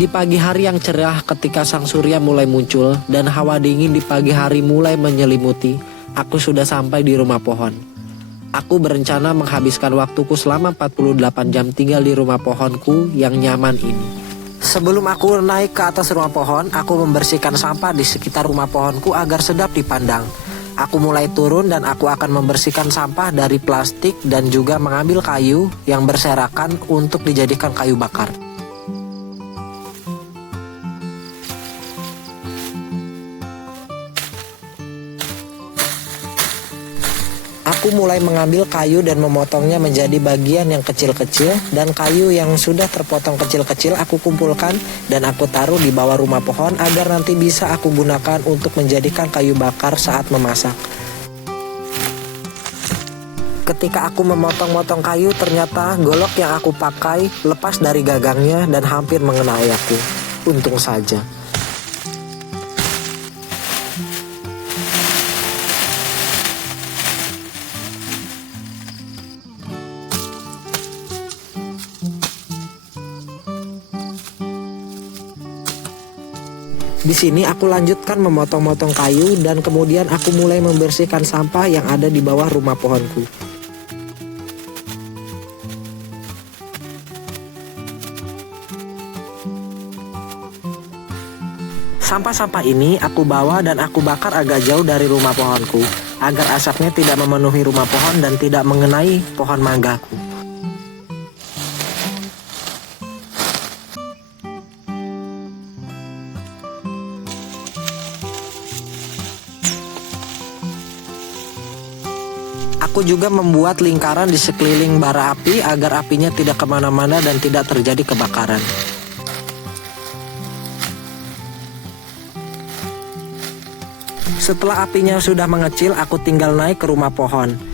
Di pagi hari yang cerah ketika sang surya mulai muncul dan hawa dingin di pagi hari mulai menyelimuti, aku sudah sampai di rumah pohon. Aku berencana menghabiskan waktuku selama 48 jam tinggal di rumah pohonku yang nyaman ini. Sebelum aku naik ke atas rumah pohon, aku membersihkan sampah di sekitar rumah pohonku agar sedap dipandang. Aku mulai turun dan aku akan membersihkan sampah dari plastik dan juga mengambil kayu yang berserakan untuk dijadikan kayu bakar. Aku mulai mengambil kayu dan memotongnya menjadi bagian yang kecil-kecil, dan kayu yang sudah terpotong kecil-kecil aku kumpulkan dan aku taruh di bawah rumah pohon agar nanti bisa aku gunakan untuk menjadikan kayu bakar saat memasak. Ketika aku memotong-motong kayu, ternyata golok yang aku pakai lepas dari gagangnya dan hampir mengenai aku. Untung saja. Di sini aku lanjutkan memotong-motong kayu dan kemudian aku mulai membersihkan sampah yang ada di bawah rumah pohonku. Sampah-sampah ini aku bawa dan aku bakar agak jauh dari rumah pohonku agar asapnya tidak memenuhi rumah pohon dan tidak mengenai pohon manggaku. Aku juga membuat lingkaran di sekeliling bara api agar apinya tidak kemana-mana dan tidak terjadi kebakaran. Setelah apinya sudah mengecil, aku tinggal naik ke rumah pohon.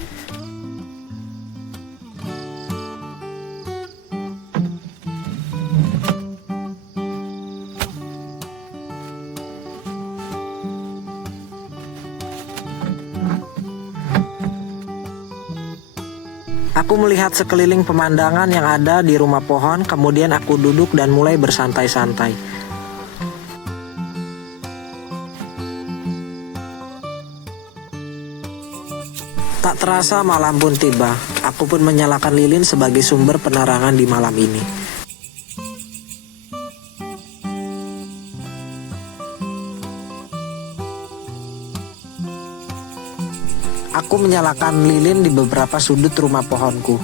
Aku melihat sekeliling pemandangan yang ada di rumah pohon, kemudian aku duduk dan mulai bersantai-santai. Tak terasa malam pun tiba. Aku pun menyalakan lilin sebagai sumber penerangan di malam ini. Aku menyalakan lilin di beberapa sudut rumah pohonku,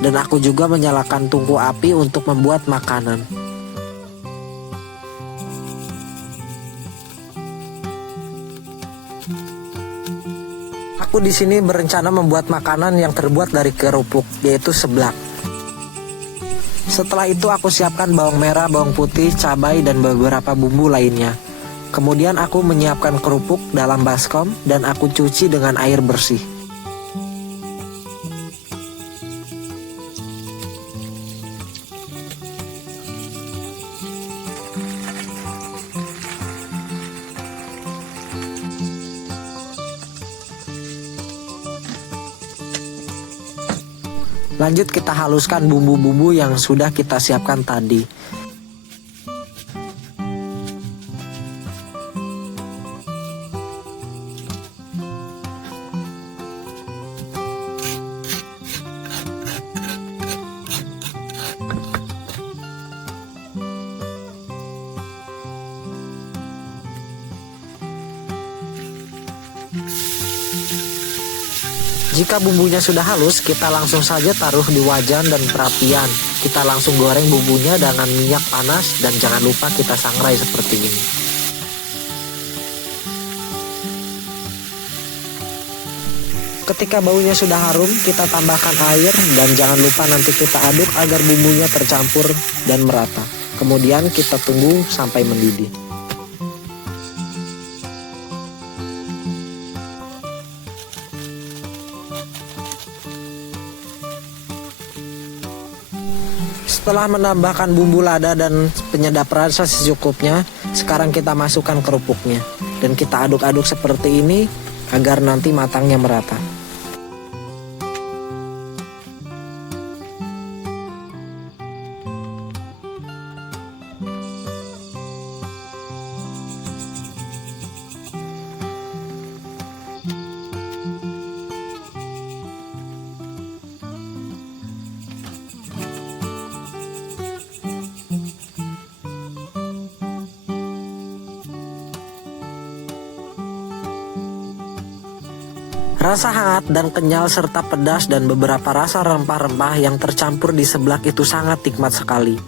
dan aku juga menyalakan tungku api untuk membuat makanan. Aku di sini berencana membuat makanan yang terbuat dari kerupuk, yaitu seblak. Setelah itu aku siapkan bawang merah, bawang putih, cabai, dan beberapa bumbu lainnya. Kemudian aku menyiapkan kerupuk dalam baskom dan aku cuci dengan air bersih. Lanjut kita haluskan bumbu-bumbu yang sudah kita siapkan tadi. Jika bumbunya sudah halus, kita langsung saja taruh di wajan dan perapian. Kita langsung goreng bumbunya dengan minyak panas dan jangan lupa kita sangrai seperti ini. Ketika baunya sudah harum, kita tambahkan air dan jangan lupa nanti kita aduk agar bumbunya tercampur dan merata. Kemudian kita tunggu sampai mendidih. Setelah menambahkan bumbu lada dan penyedap rasa secukupnya, sekarang kita masukkan kerupuknya. Dan kita aduk-aduk seperti ini agar nanti matangnya merata. Rasa hangat dan kenyal serta pedas dan beberapa rasa rempah-rempah yang tercampur di seblak itu sangat nikmat sekali.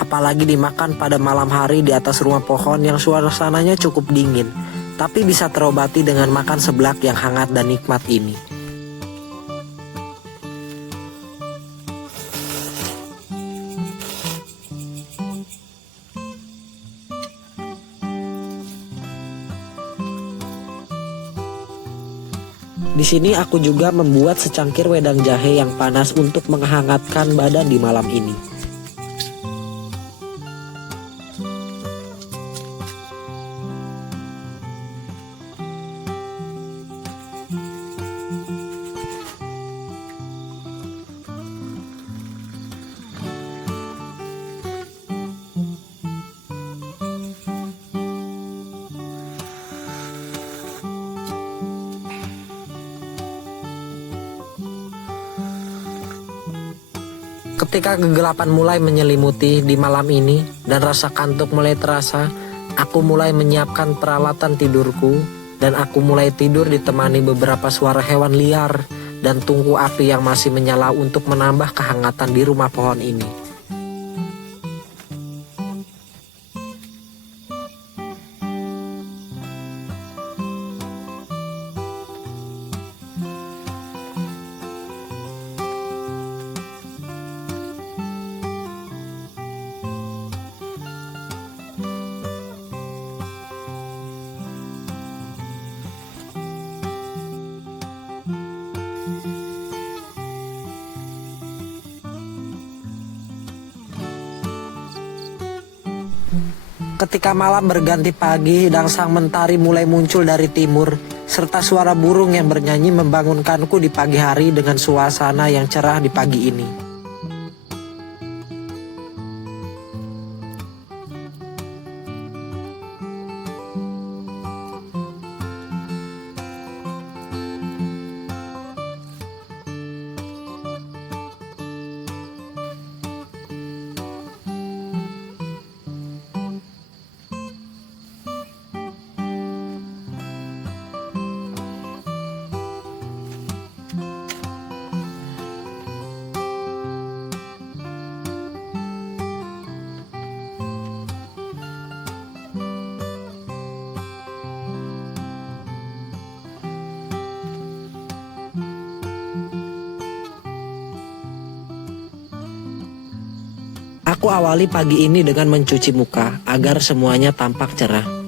Apalagi dimakan pada malam hari di atas rumah pohon yang suasananya cukup dingin, tapi bisa terobati dengan makan seblak yang hangat dan nikmat ini. Di sini aku juga membuat secangkir wedang jahe yang panas untuk menghangatkan badan di malam ini. Ketika kegelapan mulai menyelimuti di malam ini dan rasa kantuk mulai terasa, aku mulai menyiapkan peralatan tidurku dan aku mulai tidur ditemani beberapa suara hewan liar dan tungku api yang masih menyala untuk menambah kehangatan di rumah pohon ini. Ketika malam berganti pagi dan sang mentari mulai muncul dari timur, serta suara burung yang bernyanyi membangunkanku di pagi hari dengan suasana yang cerah di pagi ini. Aku awali pagi ini dengan mencuci muka agar semuanya tampak cerah.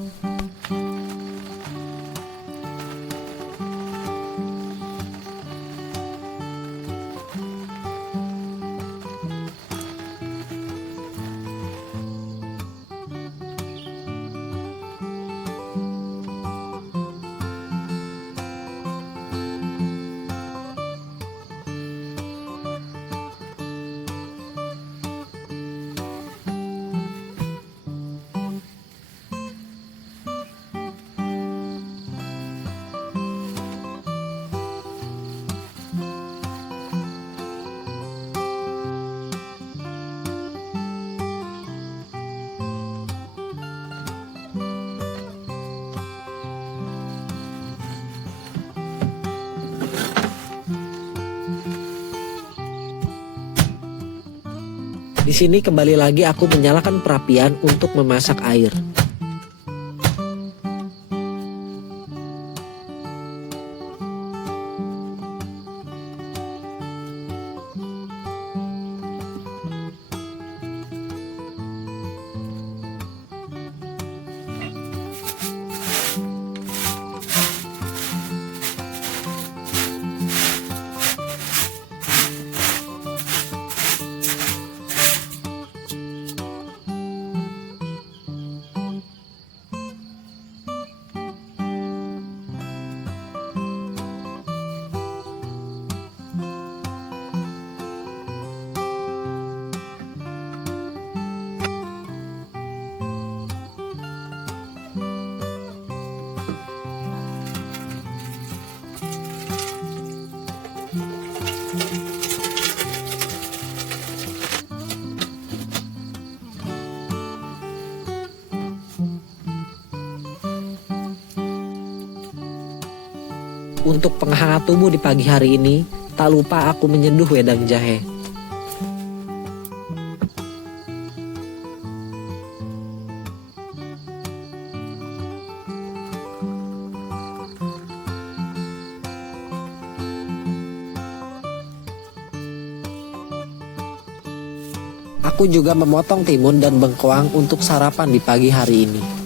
Di sini kembali lagi aku menyalakan perapian untuk memasak air. Untuk penghangat tubuh di pagi hari ini, tak lupa aku menyeduh wedang jahe. Aku juga memotong timun dan bengkoang untuk sarapan di pagi hari ini.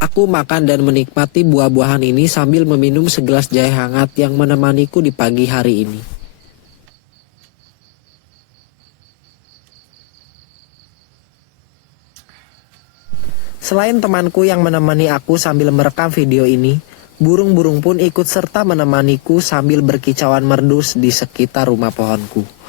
Aku makan dan menikmati buah-buahan ini sambil meminum segelas jahe hangat yang menemaniku di pagi hari ini. Selain temanku yang menemani aku sambil merekam video ini, burung-burung pun ikut serta menemaniku sambil berkicauan merdu di sekitar rumah pohonku.